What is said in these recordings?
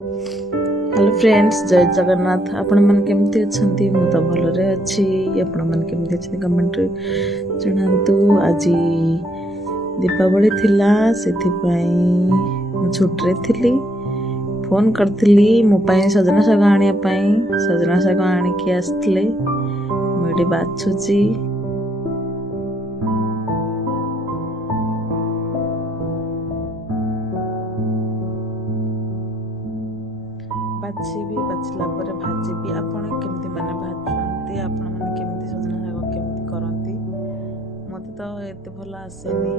Hello friends, जय जगन्नाथ। आपण मन केमती अछंती? मु तो भलरे अछि। आपण मन केमती अछंती कमेंट रे जणांतु। आज दीपावली थिला, सेथि पई छुट्टी थिली। फोन करथिली मो पई सजना साग आनिया पई। सजना साग आनि के आस्तले मेडी बाछुची। बाछला पर भाजी आपण केमती माने भाजती, आपण माने केमती सजना साग केमती करंती। मते तो एते भल आसेनी,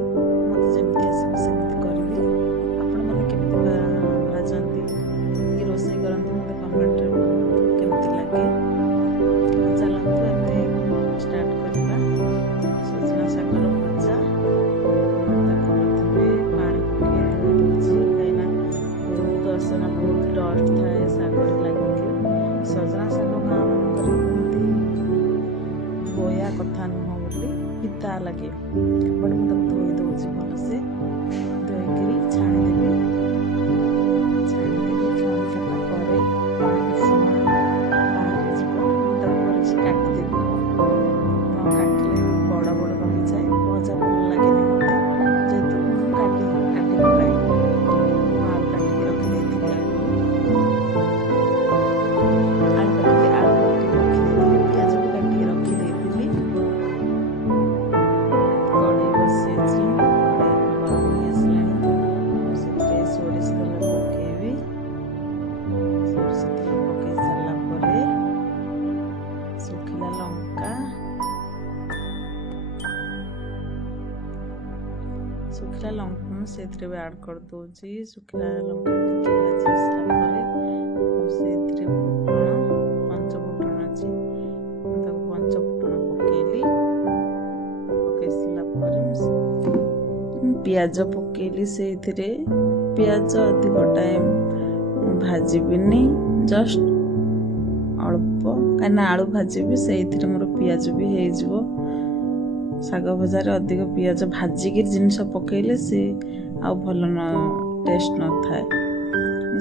मते जेमती आसे सेमती करबी। आपण माने केमती भाजंती कि रोसई करंती मते कमेंट रे केमती लागे। चलंतु एमे स्टार्ट करबा। सजना साग रो भजा ताको प्रथमे पानी पके देछि, काइना बहुत असना बहुत डस्ट थाए सागर लागे। सजना साग गाँ मानकर बोया कथा नुह बोली पिता लगे, बट मुझे धोई दौर भलसे धोईकरी छाणीदेवी। छाणीदेवी छाणी सारा बाहर भलसे काटिदेवी। काटिले बड़ बड़ रही जाए, भजा भल लगे मत जेहेतु काटी पकाए आलू काटिक रखी सुखिला लंका से ऐड कर दूची। सुखिला लंका टिके भाजी आसला परे से पंच फुटण अच्छी पंच फुटण पकेली। पकईसला पियाज पकेली। से पियाज अधिक टाइम भाजबिनी, जस्ट अल्प, कहीं आलू भाजी से मोर पियाज भी हो। साग भजार अधिक पियाज भाजिक जिनस पकईले से आ भल न टेस्ट न थाए।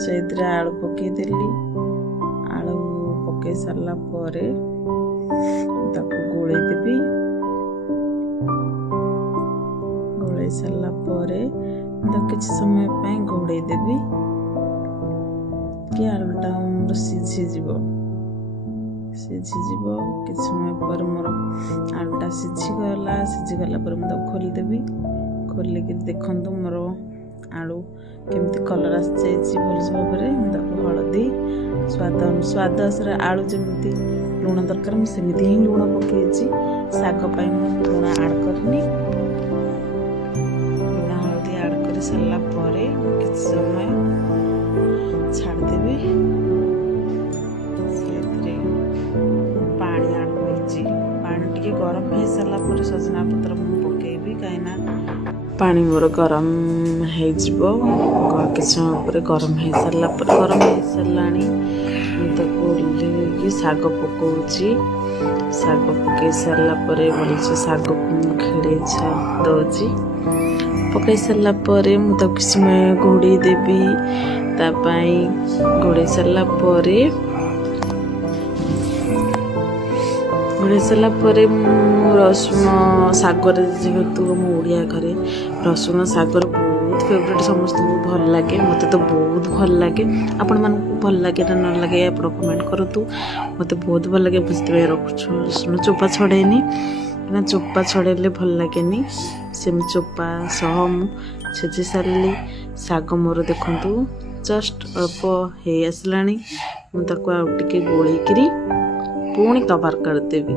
से आलू पकईदेली। आलू पकई सारा पर गोलई देवी। गोलई सारा पर किसी समय घोड़ई देवी कि आलूटा मोर सीझीज। किसी समय पर मोर आलूटा सीझीगला पर मुझे खोलीदेवी। खोलिक देखु मोर आलू केमती कलर आसी भल भाव में हलदी स्वाद अनुसार आलू जमी लुण दरकार मुझे ही लुण पकई। शाग लुण आड करनी। लुण हलदी आड कर सारा किसी समय छाड़देवी। गरम हो सारा पर सजना पत्र पकेबी, कहीं पानी मोर गरम हो किसी समय पर गरम हो सारा पर गरम हो सारा शाग पकाउची। शाग पकई सारा पर भलसे शाग खेड़े दौची। पकई सारा पर मुझे किसी समय घोड़े देवी। तापाई घोड़े सारा पर घोड़े सारा रसुण सागर जेहेतु मो ओडिया घरे रसुण सागर बहुत फेवरेट, समस्त भल लगे। मत तो बहुत भल लगे। आपण मन भल लगे ना न लगे आप कमेंट करतु। मत बहुत भल लगे, बुझते रखुछु। रसुण चोपा छड़ेनी ना, चोपा छड़ेले भल लगेनी। सेम चोपा सह छेची सारे शाग मोर देखु जस्ट अल्प हो आसला। मुझे गोलैकरी पुणी कवर करदेवी।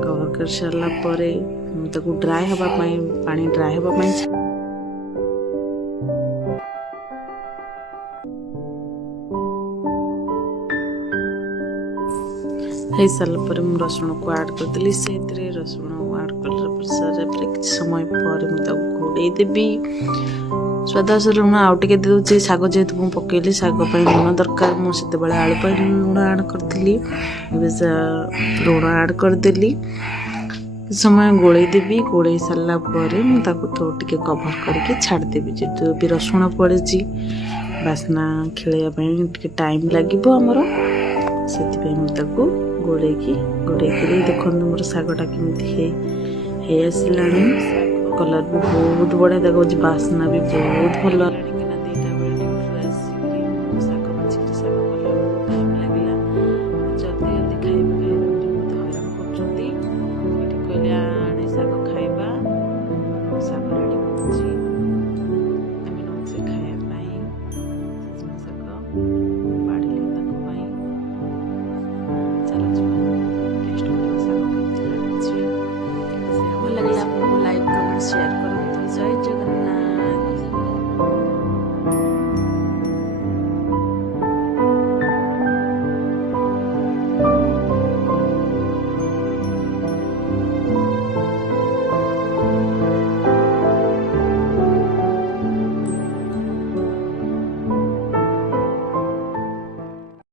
कवर कर सारा पर ड्राए हाँपाई पानी ड्राए हाँपाई हो सारा पर रसुण को आड करदेली। से रसुण आड कर किसी समय पर मुझे घोड़े देवी। स्वाद अनुसार लुण आउ टे दे शाग जेहेतु मुझे पकईली शाग लुण दरकार मुझे आलू पर लुण आड करी। लुण आड करदेली। किसी समय गोलई देवी। गोलई सारा पर मुझे कवर करके छाड़देवी। जेहेतु भी रसुण पड़े ବାସ୍ନା ଖେଳେଇବା ପାଇଁ ଟିକେ ଟାଇମ୍ ଲାଗିବ ଆମର, ସେଥିପାଇଁ ମୁଁ ତାକୁ ଗୋଳେଇକିରି ଦେଖନ୍ତୁ ମୋର ଶାଗଟା କେମିତି ହେଇ ଆସିଲାଣି। କଲର୍ ବି ବହୁତ ବଢ଼ିଆ ଦେଖାଉଛି, ବାସ୍ନା ବି ବହୁତ ଭଲ ହେଲାଣି। କିନା 2ଟା ବେଳେ ଡ୍ୟୁଟିରୁ ଆସିକିରି ମୁଁ ଶାଗ ବାଛିକିରି ଶାଗ କଲା ବେଳକୁ ଟାଇମ୍ ଲାଗିଲା। ଜଲ୍ଦି ଖାଇବେ ମୋତେ ହଇରାଣ କରୁଛନ୍ତି। ଏଠି କହିଲେ ଆଣେ ଶାଗ ଖାଇବା, ଶାଗ ରେଡ଼ି କରୁଛି, ଆମେ ନେଉଛେ ଖାଇବା ପାଇଁ ସଜନା ଶାଗ।